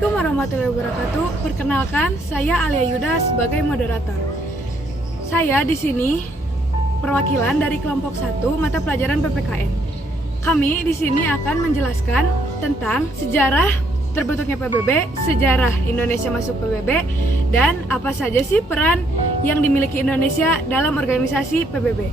Assalamualaikum warahmatullahi wabarakatuh. Perkenalkan, saya Alia Yuda sebagai moderator. Saya di sini perwakilan dari kelompok 1 mata pelajaran PPKN. Kami di sini akan menjelaskan tentang sejarah terbentuknya PBB, sejarah Indonesia masuk PBB, dan apa saja sih peran yang dimiliki Indonesia dalam organisasi PBB.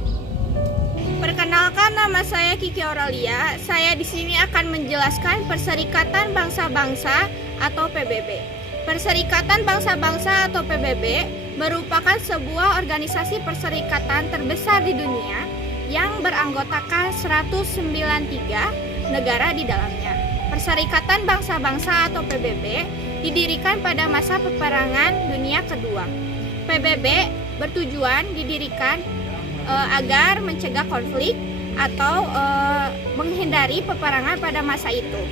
Perkenalkan, nama saya Kiki Auralia. Saya di sini akan menjelaskan Perserikatan Bangsa-Bangsa atau PBB. Perserikatan Bangsa-Bangsa atau PBB merupakan sebuah organisasi perserikatan terbesar di dunia yang beranggotakan 193 negara di dalamnya. Perserikatan Bangsa-Bangsa atau PBB didirikan pada masa peperangan dunia kedua. PBB bertujuan didirikan agar mencegah konflik atau menghindari peperangan pada masa itu.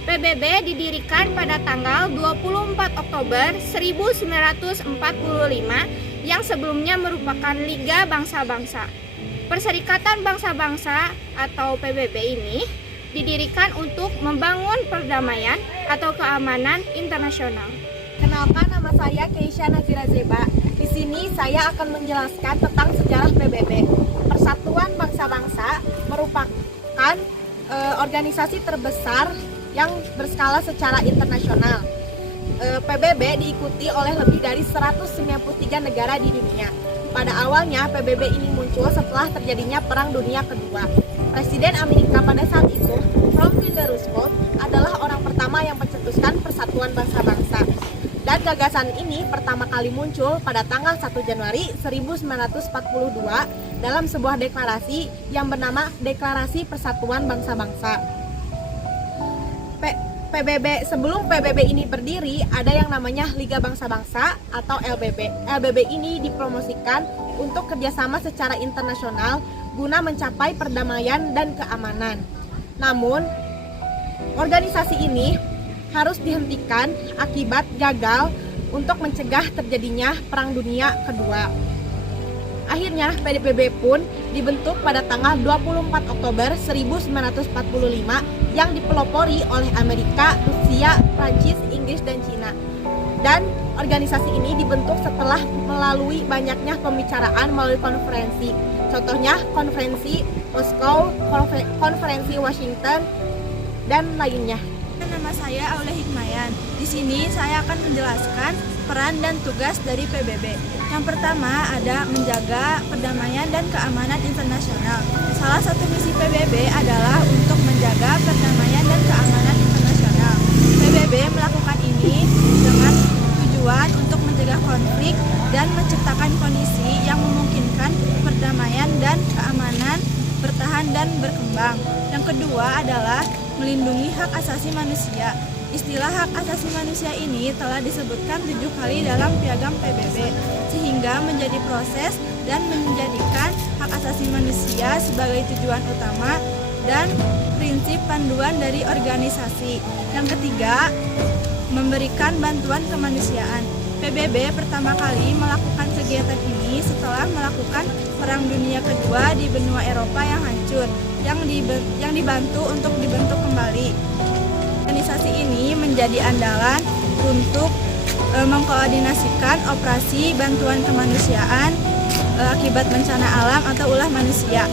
PBB didirikan pada tanggal 24 Oktober 1945 yang sebelumnya merupakan Liga Bangsa-Bangsa. Perserikatan Bangsa-Bangsa atau PBB ini didirikan untuk membangun perdamaian atau keamanan internasional. Kenalkan, nama saya Keisha Nazira Zeba. Di sini saya akan menjelaskan tentang sejarah PBB. Persatuan Bangsa-Bangsa merupakan organisasi terbesar yang berskala secara internasional. PBB diikuti oleh lebih dari 193 negara di dunia. Pada awalnya PBB ini muncul setelah terjadinya Perang Dunia Kedua. Presiden Amerika pada saat itu, Franklin Roosevelt, adalah orang pertama yang mencetuskan Persatuan Bangsa-Bangsa. Dan gagasan ini pertama kali muncul pada tanggal 1 Januari 1942 dalam sebuah deklarasi yang bernama Deklarasi Persatuan Bangsa-Bangsa. PBB, sebelum PBB ini berdiri, ada yang namanya Liga Bangsa-Bangsa atau LBB. LBB ini dipromosikan untuk kerjasama secara internasional guna mencapai perdamaian dan keamanan. Namun, organisasi ini harus dihentikan akibat gagal untuk mencegah terjadinya Perang Dunia Kedua. Akhirnya PBB pun dibentuk pada tanggal 24 Oktober 1945 yang dipelopori oleh Amerika, Rusia, Prancis, Inggris, dan Cina. Dan organisasi ini dibentuk setelah melalui banyaknya pembicaraan melalui konferensi. Contohnya konferensi Moskow, konferensi Washington, dan lainnya. Nama saya Aula Hikmayan. Di sini saya akan menjelaskan peran dan tugas dari PBB. Yang pertama ada menjaga perdamaian dan keamanan internasional. Salah satu misi PBB adalah untuk menjaga perdamaian dan keamanan internasional. PBB melakukan ini dengan tujuan untuk mencegah konflik dan menciptakan kondisi yang memungkinkan perdamaian dan keamanan bertahan dan berkembang. Yang kedua adalah melindungi hak asasi manusia. Istilah hak asasi manusia ini telah disebutkan 7 kali dalam piagam PBB, sehingga menjadi proses dan menjadikan hak asasi manusia sebagai tujuan utama dan prinsip panduan dari organisasi. Yang ketiga, memberikan bantuan kemanusiaan. PBB pertama kali melakukan kegiatan ini setelah melakukan Perang Dunia Kedua di benua Eropa yang hancur, yang dibantu untuk dibentuk kembali. Organisasi ini menjadi andalan untuk mengkoordinasikan operasi bantuan kemanusiaan akibat bencana alam atau ulah manusia.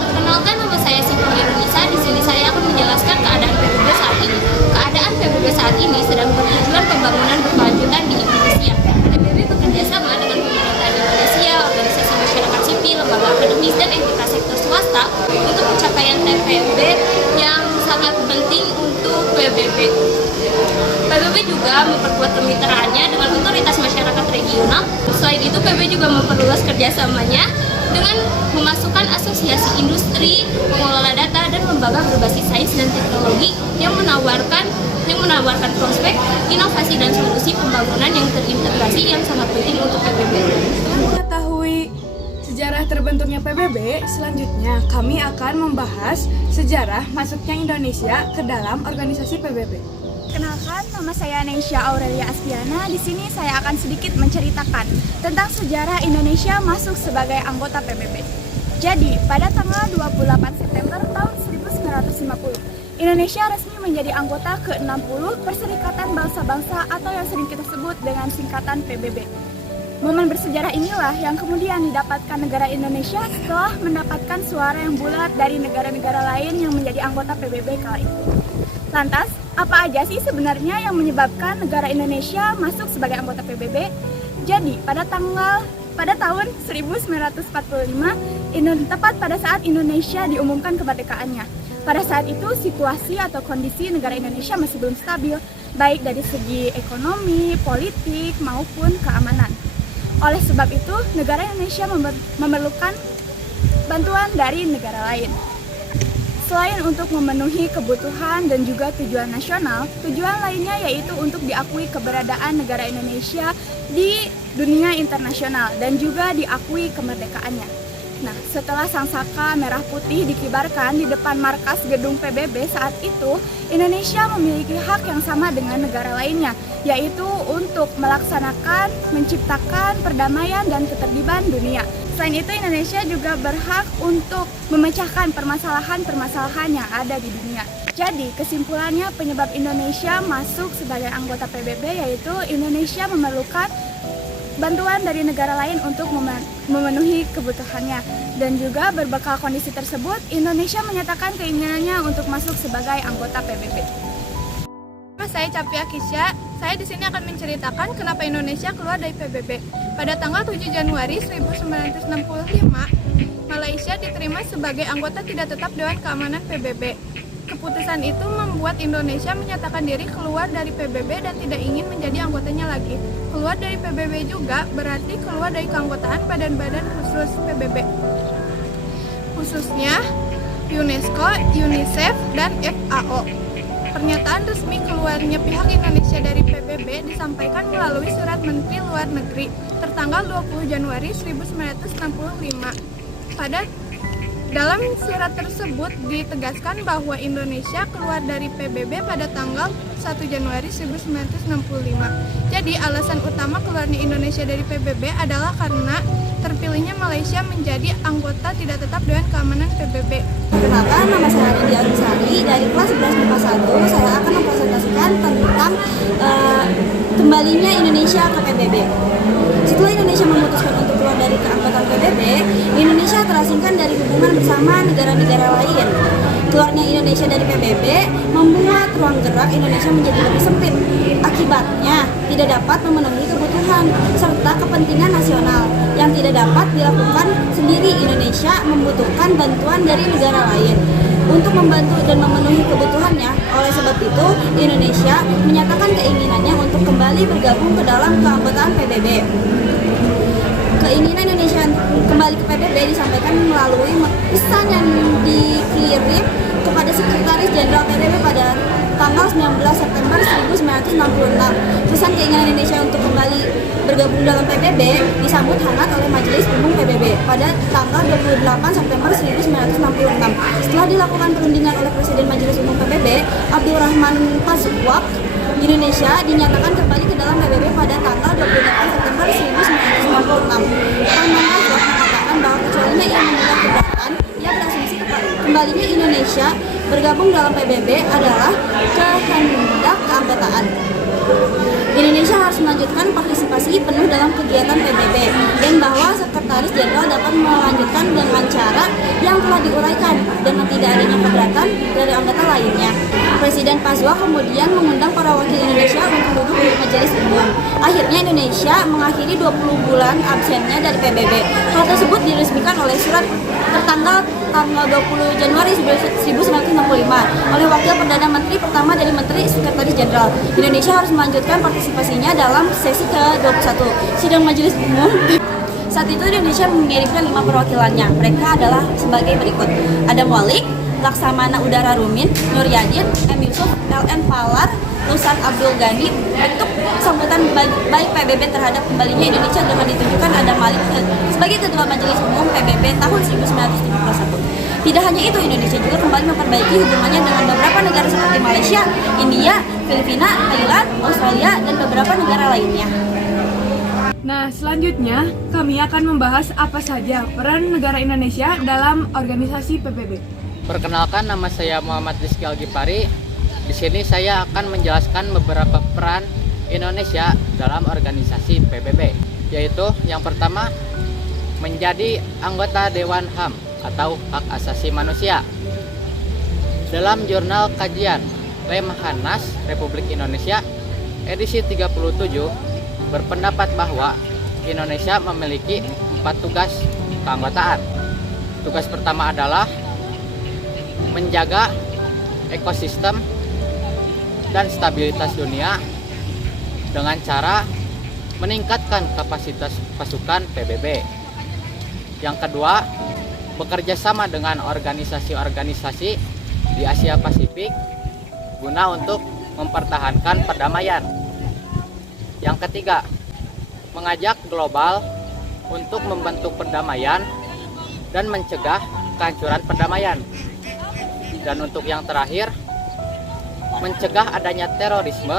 Perkenalkan, nama saya Siti Nisa. Di sini saya akan menjelaskan keadaan PBB saat ini. Keadaan PBB saat ini sedang bertujuan pembangunan berkelanjutan di Indonesia. PBB bekerja sama dengan pemerintahan Indonesia, organisasi masyarakat sipil, lembaga akademis, dan entitas sektor swasta untuk pencapaian TPB yang sangat penting untuk PBB. PBB juga memperkuat kemitraannya dengan otoritas masyarakat regional. Selain itu, PBB juga memperluas kerjasamanya dengan memasukkan asosiasi industri, pengelola data, dan lembaga berbasis sains dan teknologi yang menawarkan prospek, inovasi, dan solusi pembangunan yang terintegrasi yang sangat penting untuk PBB. Mengetahui sejarah terbentuknya PBB, selanjutnya kami akan membahas sejarah masuknya Indonesia ke dalam organisasi PBB. Kenalkan, nama saya Neisha Aurelia Astiana. Di sini saya akan sedikit menceritakan tentang sejarah Indonesia masuk sebagai anggota PBB. Jadi, pada tanggal 28 September tahun 1950, Indonesia resmi menjadi anggota ke-60 Perserikatan Bangsa-Bangsa atau yang sering kita sebut dengan singkatan PBB. Momen bersejarah inilah yang kemudian didapatkan negara Indonesia setelah mendapatkan suara yang bulat dari negara-negara lain yang menjadi anggota PBB kala itu. Lantas, apa aja sih sebenarnya yang menyebabkan negara Indonesia masuk sebagai anggota PBB? Jadi, pada tahun 1945, tepat pada saat Indonesia diumumkan kemerdekaannya. Pada saat itu, situasi atau kondisi negara Indonesia masih belum stabil, baik dari segi ekonomi, politik, maupun keamanan. Oleh sebab itu, negara Indonesia memerlukan bantuan dari negara lain. Selain untuk memenuhi kebutuhan dan juga tujuan nasional, tujuan lainnya yaitu untuk diakui keberadaan negara Indonesia di dunia internasional dan juga diakui kemerdekaannya. Nah, setelah sangsaka merah putih dikibarkan di depan markas gedung PBB saat itu, Indonesia memiliki hak yang sama dengan negara lainnya, yaitu untuk melaksanakan, menciptakan perdamaian dan ketertiban dunia. Selain itu, Indonesia juga berhak untuk memecahkan permasalahan-permasalahan yang ada di dunia. Jadi, kesimpulannya penyebab Indonesia masuk sebagai anggota PBB yaitu Indonesia memerlukan bantuan dari negara lain untuk memenuhi kebutuhannya. Dan juga berbekal kondisi tersebut, Indonesia menyatakan keinginannya untuk masuk sebagai anggota PBB. Saya Capia Kisya. Saya di sini akan menceritakan kenapa Indonesia keluar dari PBB. Pada tanggal 7 Januari 1965, Malaysia diterima sebagai anggota tidak tetap Dewan Keamanan PBB. Keputusan itu membuat Indonesia menyatakan diri keluar dari PBB dan tidak ingin menjadi anggotanya lagi. Keluar dari PBB juga berarti keluar dari keanggotaan badan-badan khusus PBB, khususnya UNESCO, UNICEF, dan FAO. Pernyataan resmi keluarnya pihak Indonesia dari PBB disampaikan melalui Surat Menteri Luar Negeri tertanggal 20 Januari 1965. Dalam surat tersebut ditegaskan bahwa Indonesia keluar dari PBB pada tanggal 1 Januari 1965. Jadi alasan utama keluarnya Indonesia dari PBB adalah karena terpilihnya Malaysia menjadi anggota tidak tetap Dewan Keamanan PBB. Perkenalkan, nama saya Rindy Alusari. Dari kelas 11 MIPA 1, saya akan mempresentasikan tentang kembalinya Indonesia ke PBB. Setelah Indonesia memutuskan untuk keluar dari keanggotaan PBB, Indonesia terasingkan dari hubungan bersama negara-negara lain. Keluarnya Indonesia dari PBB membuat ruang gerak Indonesia menjadi lebih sempit. Akibatnya, tidak dapat memenuhi kebutuhan serta kepentingan nasional yang tidak dapat dilakukan sendiri. Indonesia membutuhkan bantuan dari negara lain untuk membantu dan memenuhi kebutuhannya. Oleh sebab itu, Indonesia menyatakan keinginannya untuk kembali bergabung ke dalam keanggotaan PBB. Keinginan Indonesia kembali ke PBB disampaikan melalui pesan yang dikirim kepada Sekretaris Jenderal PBB pada tanggal 19 September 1966. Pesan keinginan Indonesia untuk kembali bergabung dalam PBB disambut hangat oleh Majelis Umum PBB pada tanggal 28 September 1966. Setelah dilakukan perundingan oleh Presiden Majelis Umum PBB, Abdurrahman Pazuwak, Indonesia dinyatakan kembali ke dalam PBB pada tanggal 28 September 1996. Pazuwak mengatakan bahwa kecualinya ia memegang keberatan, ia berasumsi kembalinya Indonesia bergabung dalam PBB adalah kehendak keanggotaan. Indonesia harus melanjutkan partisipasi penuh dalam kegiatan PBB dan bahwa Sekretaris Jenderal dapat melanjutkan dengan cara yang telah diuraikan dengan tidak adanya keberatan dari anggota lainnya. Presiden Pazuwak kemudian mengundang para wakil Indonesia untuk duduk di Majelis Umum. Akhirnya Indonesia mengakhiri 20 bulan absennya dari PBB. Hal tersebut diresmikan oleh surat tertanggal 20 Januari 1965 oleh Wakil Perdana Menteri pertama dari Menteri Sekretaris Jenderal. Indonesia harus melanjutkan partisipasinya dalam sesi ke-21 sidang Majelis Umum. Saat itu Indonesia mengirimkan 5 perwakilannya. Mereka adalah sebagai berikut: Adam Walik, Laksamana Udara Rumin, Nur Yadin, M. Yusuf, LN Palar, Lusan Abdul Ghani. Bentuk sambutan baik PBB terhadap kembalinya Indonesia dengan ditunjukkan Adam Malik sebagai Ketua Majelis Umum PBB tahun 1971. Tidak hanya itu, Indonesia juga kembali memperbaiki hubungannya dengan beberapa negara seperti Malaysia, India, Filipina, Thailand, Australia, dan beberapa negara lainnya. Nah, selanjutnya kami akan membahas apa saja peran negara Indonesia dalam organisasi PBB. Perkenalkan, nama saya Muhammad Rizky Algifari. Di sini saya akan menjelaskan beberapa peran Indonesia dalam organisasi PBB, yaitu yang pertama, menjadi anggota Dewan HAM atau Hak Asasi Manusia. Dalam jurnal kajian Lemhanas Republik Indonesia edisi 37 berpendapat bahwa Indonesia memiliki 4 tugas keanggotaan. Tugas pertama adalah menjaga ekosistem dan stabilitas dunia dengan cara meningkatkan kapasitas pasukan PBB. Yang kedua, bekerja sama dengan organisasi-organisasi di Asia Pasifik guna untuk mempertahankan perdamaian. Yang ketiga, mengajak global untuk membentuk perdamaian dan mencegah kehancuran perdamaian. Dan untuk yang terakhir, mencegah adanya terorisme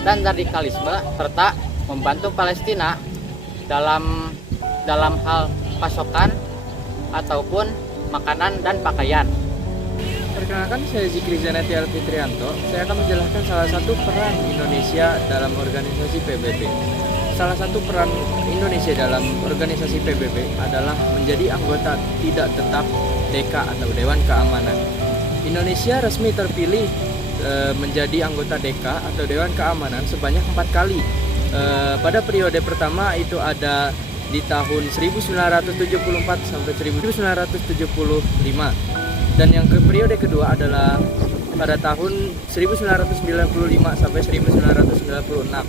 dan radikalisme serta membantu Palestina dalam hal pasokan ataupun makanan dan pakaian. Perkenalkan, saya Zikri Zanati Alfitrianto. Saya akan menjelaskan salah satu peran Indonesia dalam organisasi PBB. Salah satu peran Indonesia dalam organisasi PBB adalah menjadi anggota tidak tetap DK atau Dewan Keamanan. Indonesia resmi terpilih menjadi anggota DK atau Dewan Keamanan sebanyak 4 kali. Pada periode pertama itu ada di tahun 1974 sampai 1975. Dan yang periode kedua adalah pada tahun 1995 sampai 1996.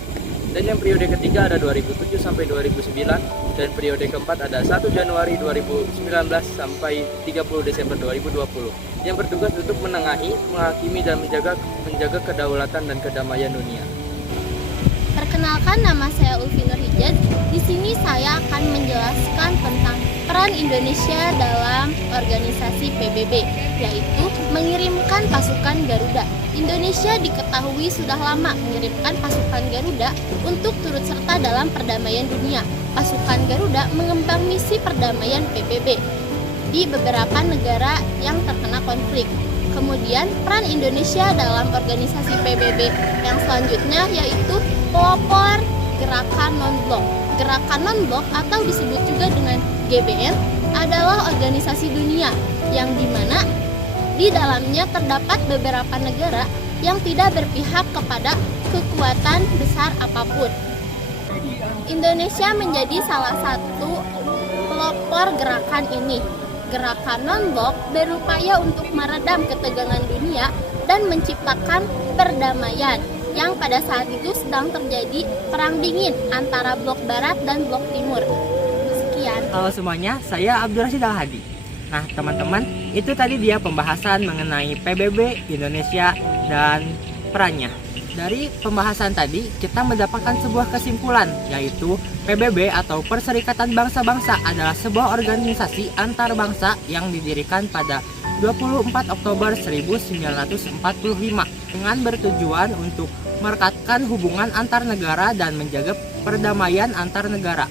Dan yang periode ketiga ada 2007 sampai 2009, dan periode keempat ada 1 Januari 2019 sampai 30 Desember 2020. Yang bertugas untuk menengahi, menghakimi dan menjaga kedaulatan dan kedamaian dunia. Perkenalkan, nama saya Ulfi Nurhijaz. Di sini saya akan menjelaskan tentang peran Indonesia dalam organisasi PBB, yaitu mengirimkan pasukan Garuda. Indonesia diketahui sudah lama mengirimkan pasukan Garuda untuk turut serta dalam perdamaian dunia. Pasukan Garuda mengemban misi perdamaian PBB di beberapa negara yang terkena konflik. Kemudian peran Indonesia dalam organisasi PBB yang selanjutnya yaitu pelopor gerakan non-blok. Gerakan non-blok atau disebut juga dengan GBN adalah organisasi dunia yang dimana di dalamnya terdapat beberapa negara yang tidak berpihak kepada kekuatan besar apapun. Indonesia menjadi salah satu pelopor gerakan ini. Gerakan non-blok berupaya untuk meredam ketegangan dunia dan menciptakan perdamaian yang pada saat itu sedang terjadi perang dingin antara blok barat dan blok timur. Sekian. Halo semuanya, saya Abdul Rashid Al-Hadi. Nah teman-teman, itu tadi dia pembahasan mengenai PBB Indonesia dan perannya. Dari pembahasan tadi, kita mendapatkan sebuah kesimpulan, yaitu PBB atau Perserikatan Bangsa-Bangsa adalah sebuah organisasi antar bangsa yang didirikan pada 24 Oktober 1945 dengan bertujuan untuk merekatkan hubungan antar negara dan menjaga perdamaian antar negara.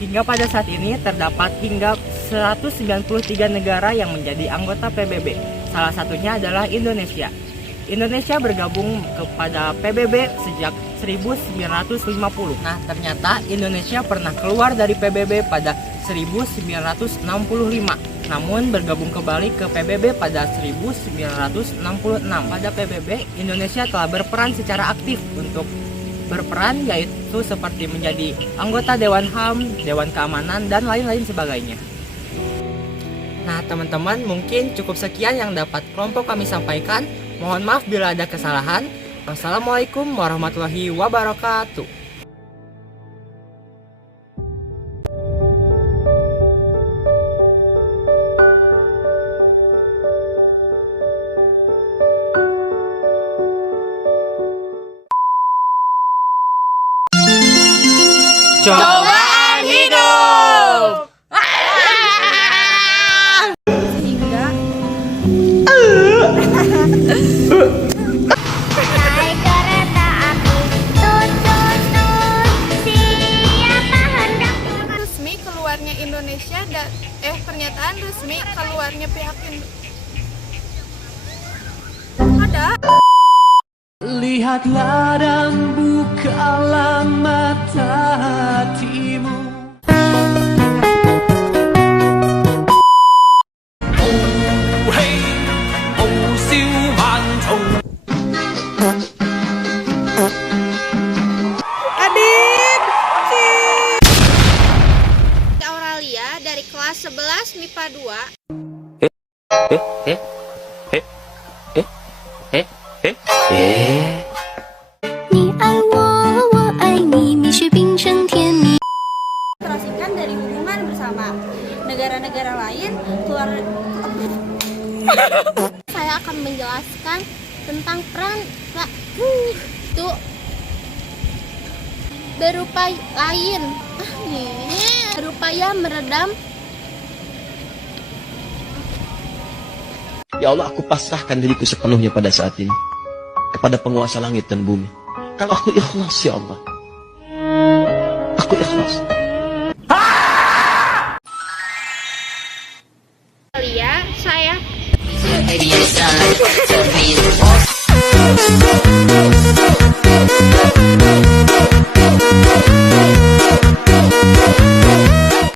Hingga pada saat ini terdapat hingga 193 negara yang menjadi anggota PBB. Salah satunya adalah Indonesia. Indonesia bergabung kepada PBB sejak 1950. Nah, ternyata Indonesia pernah keluar dari PBB pada 1965. Namun bergabung kembali ke PBB pada 1966. Pada PBB, Indonesia telah berperan secara aktif untuk berperan, yaitu seperti menjadi anggota Dewan HAM, Dewan Keamanan, dan lain-lain sebagainya. Nah teman-teman, mungkin cukup sekian yang dapat kelompok kami sampaikan. Mohon maaf bila ada kesalahan. Wassalamualaikum warahmatullahi wabarakatuh. Cobaan hidup. Naik kereta api, tut tut tut. pernyataan resmi keluarnya pihak ada. Lihatlah dan bukalah mata hatimu. Oh hey, oh siêu萬重。 Auralia dari kelas 11 MIPA 你爱我，我爱你，蜜雪冰城甜蜜。 Terasingkan dari hubungan bersama negara-negara lain keluar. Saya akan menjelaskan tentang peran itu berupa lain berupaya meredam. Ya Allah, aku pasrahkan diriku sepenuhnya pada saat ini kepada penguasa langit dan bumi. Kalau aku ikhlas, ya Allah, aku ikhlas. Auralia, saya